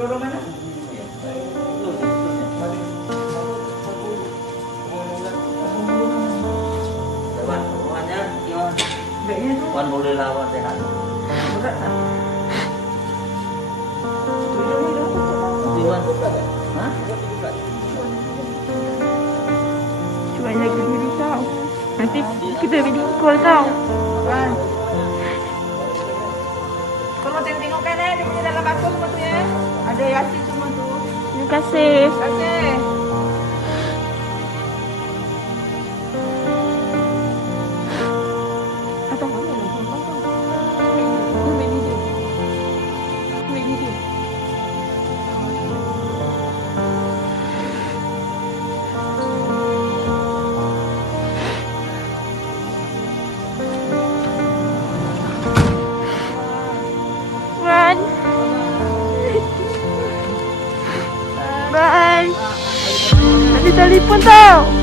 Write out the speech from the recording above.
Lorong mana? Wan, hubungannya gimana? Baiknya tu. Wan boleh lawan sehat. Berat tak? Hidung. Nanti Wan, hah? Cuba jaga diri tau. Nanti kita video call tau. Wan. Kau mau tengok kan dia punya dalam bako semua tu ya. Ada Yasin semua tu. Terima kasih. Terima kasih. Atau mana? Ambil video. Ambil video. Wan. Wan. Nanti telefon tau.